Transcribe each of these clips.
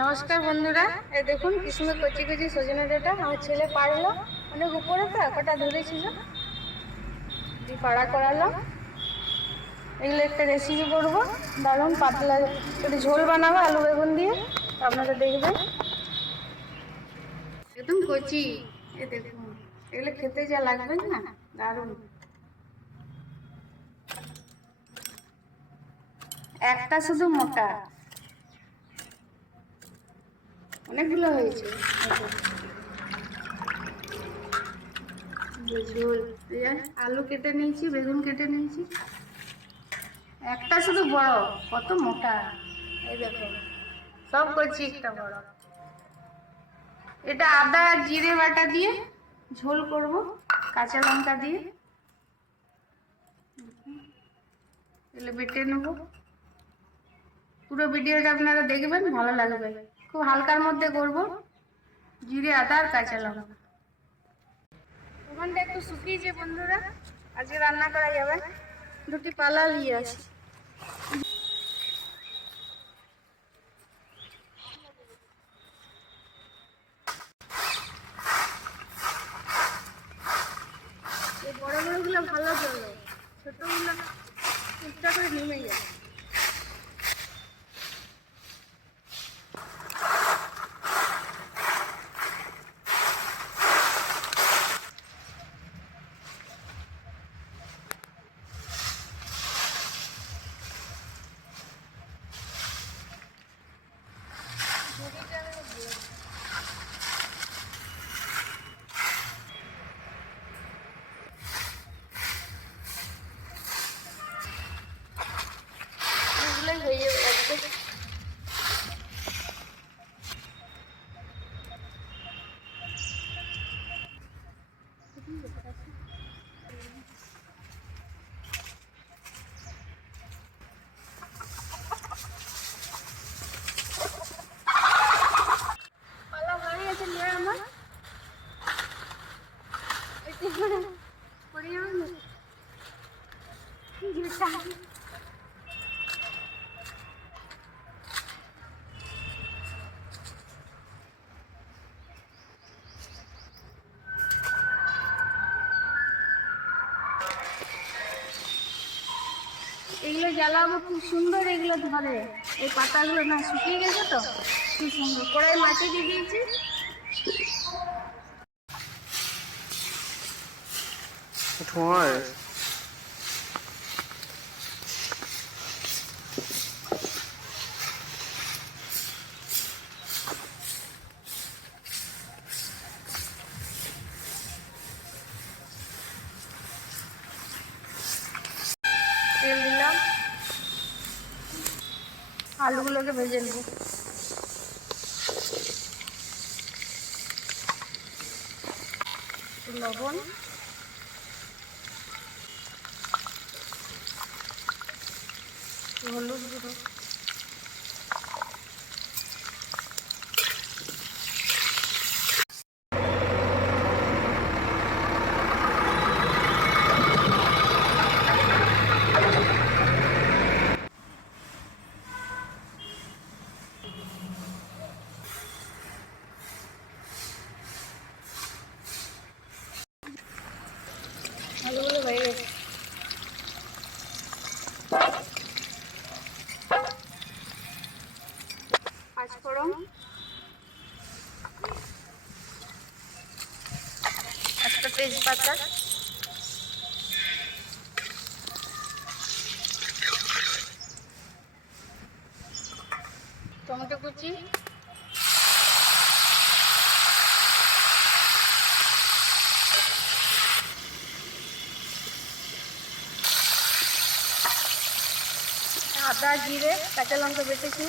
নমস্কার বন্ধুরা, এই দেখুন কি সুন্দর কচি কচি সজনে ডাঁটা আমার ছেলে পারলো। অনেক উপরে তো কটা ধরেছিল, পাড়া করালো। এগুলো একটা রেসিপি করবো, দারুণ পাতলা একটু ঝোল বানাবো আলু বেগুন দিয়ে। আপনারা দেখবেন, একদম কচি। এ দেখুন, এগুলো খেতে যা লাগবে না, দারুণ। একটা শুধু মোটা, অনেকগুলো হয়েছে। ঝোল, আলু কেটে নিয়েছি, বেগুন কেটে নিয়েছি। একটা শুধু বড়, কত মোটা। এই দেখো, সব করছি একটা বড়। এটা আদা আর জিরে বাটা দিয়ে ঝোল করব, কাঁচা লঙ্কা দিয়ে। এগুলো বেটে নেব। পুরো ভিডিওটা আপনারা দেখবেন, ভালো লাগবে। খুব হালকার মধ্যে করব, জিরে আদা আর কাঁচা লঙ্কা। ওখানটা একটু শুকিয়েছে বন্ধুরা, আজকে রান্না করা যাবে। দুটি পালা নিয়ে আসি। এই বড় বড়গুলো ভালো জল, ছোটগুলো টুকটাক করে নেমে যাবে। হয়ে যাবে একদম। পালা হয়ে গেছে নিয়ে আমার পড়ে যাবে না। এগুলো জ্বালাবো, খুব সুন্দর এগুলো ধরে। এই পাতাগুলো না শুকিয়ে গেছে তো, খুব সুন্দর। কড়াই মাটি দিয়ে দিয়েছি। ধোঁয়া তেল দিলাম, আলুগুলোকে ভেজে নেব। লবণ, হলুদ গুঁড়ো, আলুগুলো হয়ে গেছে। পাঁচফোড়ন, একটা তেজপাতা, টমেটো কুচি, আদা জিরে কাঁচা লঙ্কা বেটেছিল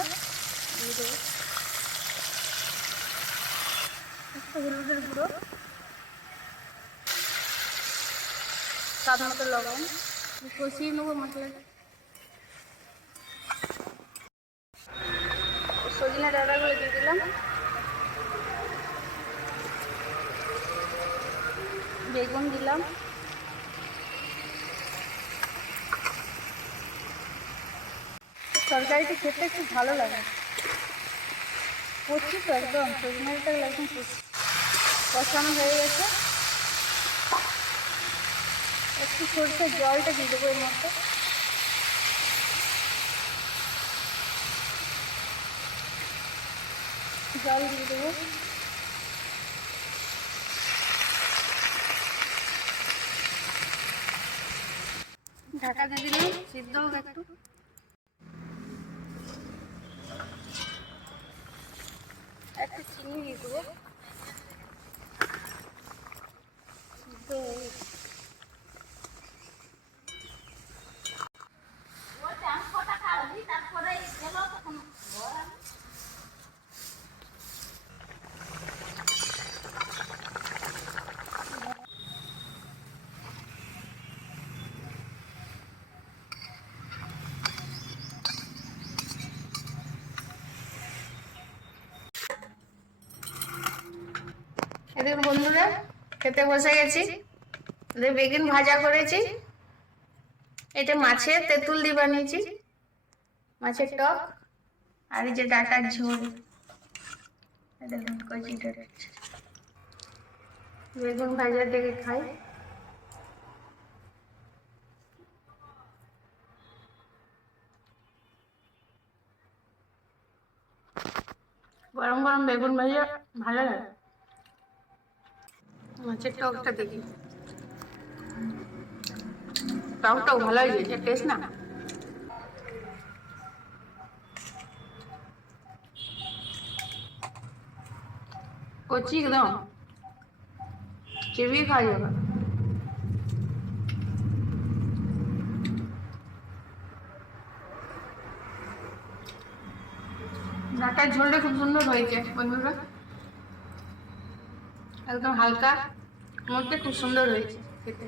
দিয়ে দেবো। একটু হলুদের গুঁড়ো, স্বাদ মতো লবণ, কষিয়ে নেবো মশলাটা। সজনে ডাঁটাগুলো দিয়ে দিলাম, বেগুন দিলাম, তরকারিটা খেতে খুব ভালো লাগে। কচি তো একদম সজনেটা একদম কচি কষানো হয়ে গেছে। একটু সরষের জলটা দিয়ে দেবো এর মধ্যে। জল দিয়ে দেবো। ঢাকা দিয়ে দিলে সিদ্ধ হোক একটু। একটু চিনি দিয়ে দেবো। সিদ্ধ হয়ে গেছে। এদের বন্ধুরা খেতে বসে গেছি। এদের বেগুন ভাজা করেছি, এটা মাছের তেঁতুল দিয়ে বানিয়েছি, মাছের টক, আর এই যে ডাটার ঝোল। দেখুন কচি ডাটা বেগুন ভাজা থেকে খাই। গরম গরম বেগুন ভাজা ভালো লাগে। মাছের টকটা দেখি, টকটাও ভালো হয়েছে, টেস্ট না। কচি একদম চিবিয়ে খাওয়া যাবে। ডাটার ঝোলটা খুব সুন্দর হয়েছে বন্ধুরা, একদম হালকা মধ্যে খুব সুন্দর হয়েছে খেতে।